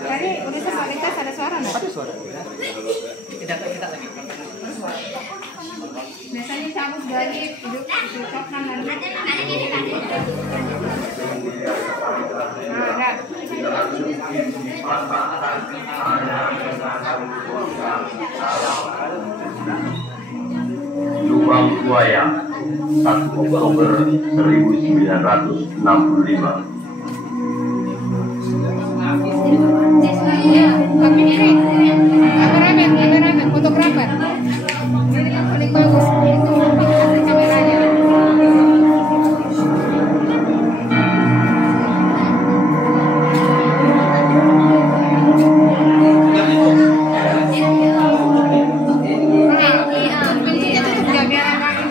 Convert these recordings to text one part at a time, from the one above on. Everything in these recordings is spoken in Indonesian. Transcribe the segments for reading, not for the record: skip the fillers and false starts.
Tadi urusan kualitas ada suara nggak? Ada suara. Kita lagi. Biasanya cabut dari hidup coklat dan nah, ada. Lubang Buaya 1 Oktober 1965. Tapi ini kameramen, fotografer. Ini yang paling bagus itu kameranya. Pintunya tutup ya biar agak ini.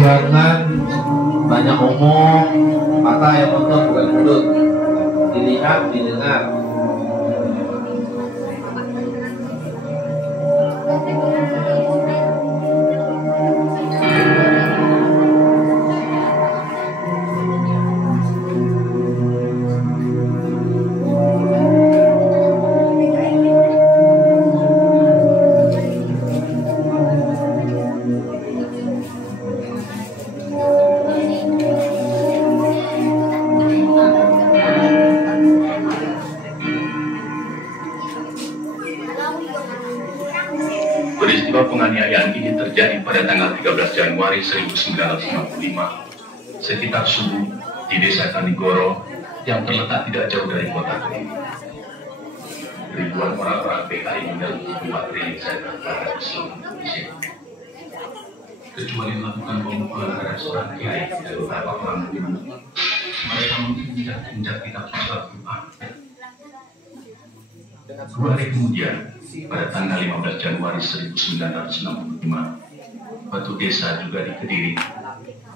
Jangan banyak omong, mata yang nonton bukan mulut. Dilihat, didengar. Peristiwa penganiayaan ini terjadi pada tanggal 13 Januari 1965 sekitar subuh di Desa Kanigoro yang terletak tidak jauh dari kota Kediri. Ribuan orang-orang PKI mendatangi tempat training center pada Islam Indonesia. Kecuali melakukan pemukulan terhadap seorang kiai dan beberapa orang bunuh, mereka menginjak kitab suci Al-Quran. 2 hari kemudian, pada tanggal 15 Januari 1965, Batu Desa juga di Kediri,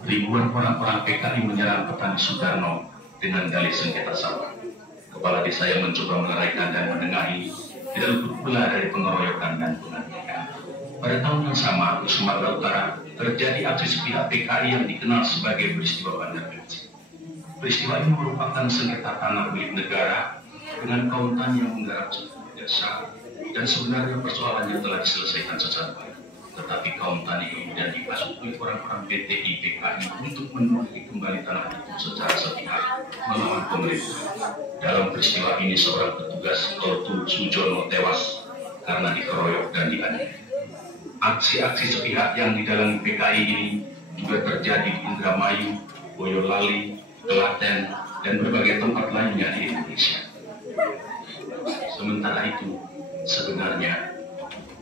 ribuan orang-orang PKI menyerang petani Soekarno dengan dalih sengketa sawah. Kepala desa yang mencoba mengeraikan dan menengahi tidak luput pula dari pengeroyokan dan penganiayaan. Pada tahun yang sama, di Sumatera Utara terjadi aksi sepihak PKI yang dikenal sebagai peristiwa Bandar Gempis. Peristiwa ini merupakan sengketa tanah milik negara dengan kaum tani yang menggarap desa, dan sebenarnya persoalannya telah diselesaikan secara baik. Tetapi kaum tani kemudian dipasuk oleh orang-orang PTI PKI untuk menuruti kembali tanah itu secara sepihak melawan pemerintah. Dalam peristiwa ini seorang petugas Koltu Sujono tewas karena dikeroyok dan dianiaya. Aksi-aksi sepihak yang didalangi PKI ini juga terjadi di Indramayu, Boyolali, Klaten, dan berbagai tempat lainnya di Indonesia. Sementara itu, sebenarnya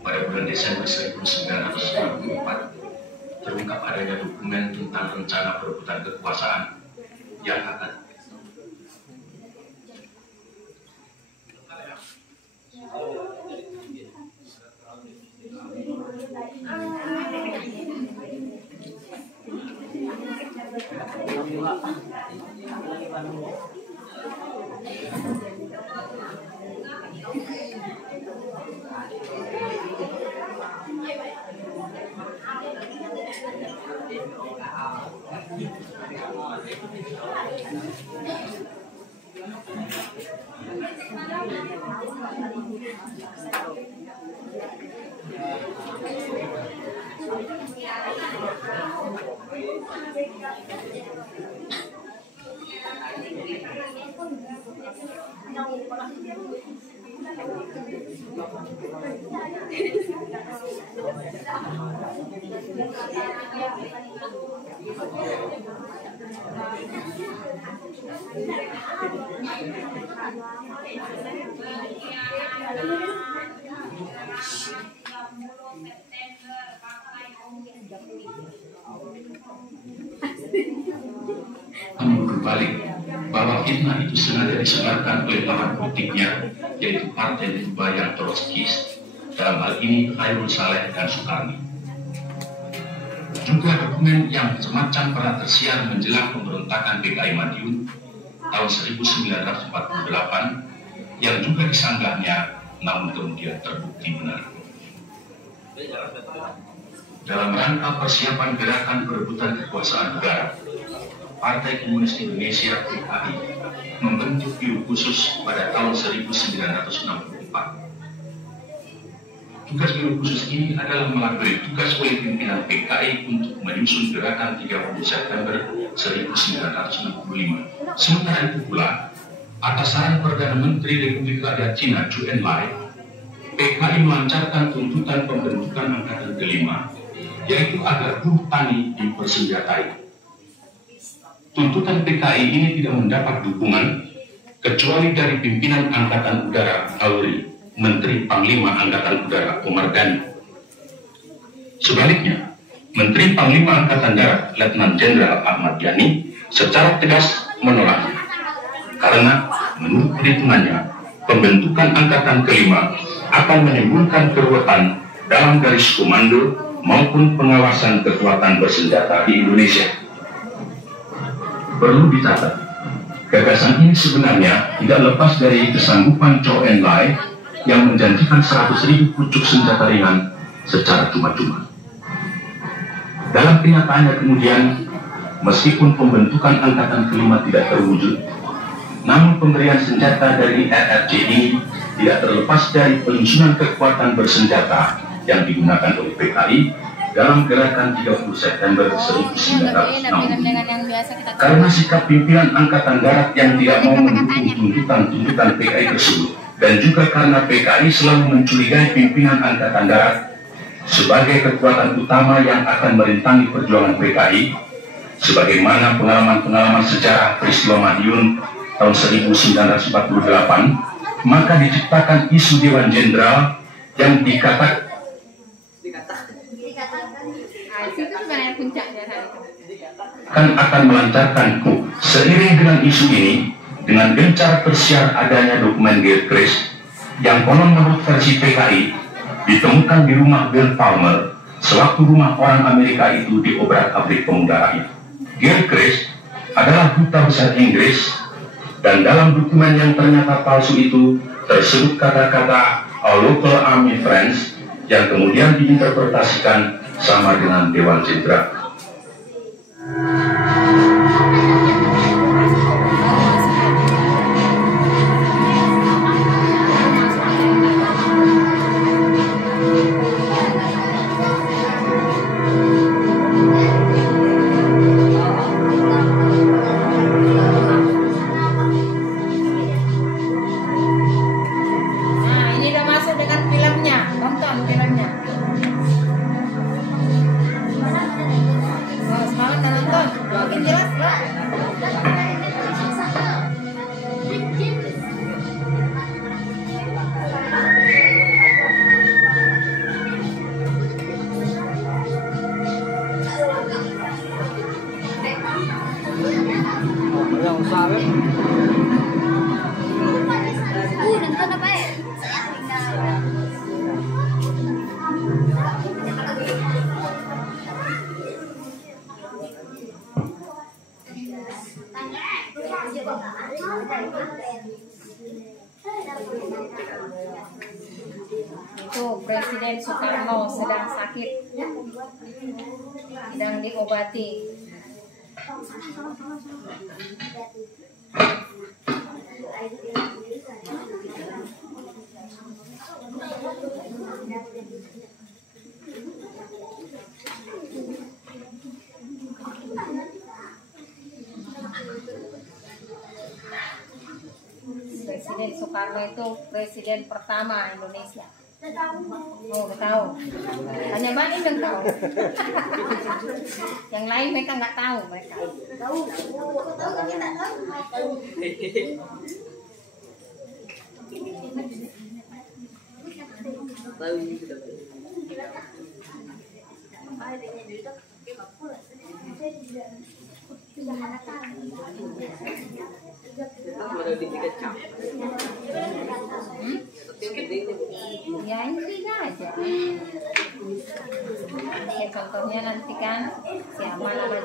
pada bulan Desember 1964 terungkap adanya dokumen tentang rencana perebutan kekuasaan yang akan namun berbalik bahwa bahwa fitnah itu sengaja disebarkan oleh lawan politiknya, yaitu Partai Berbayang Trotskis, dalam hal ini Khairul Saleh dan Sukarni. Juga dokumen yang semacam pernah tersiar menjelang pemberontakan PKI Madiun tahun 1948 yang juga disanggahnya, namun kemudian terbukti benar. Dalam rangka persiapan gerakan perebutan kekuasaan negara, Partai Komunis Indonesia (PKI) membentuk biro khusus pada tahun 1964. Tugas biro khusus ini adalah melakukan tugas oleh pimpinan PKI untuk menyusun gerakan 30 September 1965. Sementara itu pula, atas saran Perdana Menteri Republik Rakyat Cina Zhou Enlai, PKI melancarkan tuntutan pembentukan angkatan kelima, yaitu agar buruh tani dipersenjatai. Tuntutan PKI ini tidak mendapat dukungan kecuali dari pimpinan Angkatan Udara Auri, Menteri Panglima Angkatan Udara Omar Ghani. Sebaliknya, Menteri Panglima Angkatan Darat Letnan Jenderal Ahmad Yani secara tegas menolaknya. Karena menurut perhitungannya, pembentukan Angkatan kelima akan menimbulkan keruwetan dalam garis komando maupun pengawasan kekuatan bersenjata di Indonesia. Perlu dicatat, gagasan ini sebenarnya tidak lepas dari kesanggupan Zhou Enlai yang menjanjikan 100.000 pucuk senjata ringan secara cuma-cuma. Dalam kenyataannya kemudian, meskipun pembentukan angkatan kelima tidak terwujud, namun pemberian senjata dari RRC ini tidak terlepas dari penyusunan kekuatan bersenjata yang digunakan oleh PKI dalam gerakan 30 September 1960. Karena sikap pimpinan Angkatan Darat yang tidak mau mendukung tuntutan PKI tersebut, dan juga karena PKI selalu mencurigai pimpinan Angkatan Darat sebagai kekuatan utama yang akan merintangi perjuangan PKI, sebagaimana pengalaman-pengalaman sejarah peristiwa Madiun tahun 1948, maka diciptakan isu Dewan Jenderal yang dikatakan akan melancarkan coup. Seiring dengan isu ini, dengan gencar tersiar adanya dokumen Gilchrist yang konon menurut versi PKI ditemukan di rumah Bill Palmer sewaktu rumah orang Amerika itu diobrak-abrik pemuda rakyat. Gilchrist adalah duta besar Inggris, dan dalam dokumen yang ternyata palsu itu tersebut kata-kata "our local army friends" yang kemudian diinterpretasikan sama dengan Dewan Jenderal. Itu Presiden Soekarno sedang sakit, sedang diobati. Presiden Soekarno itu presiden pertama Indonesia. Oh, udah tahu. Hanya Bani yang tahu. Yang lain mereka nggak tahu mereka. Ya intinya aja. Ya contohnya nanti kan siapa nama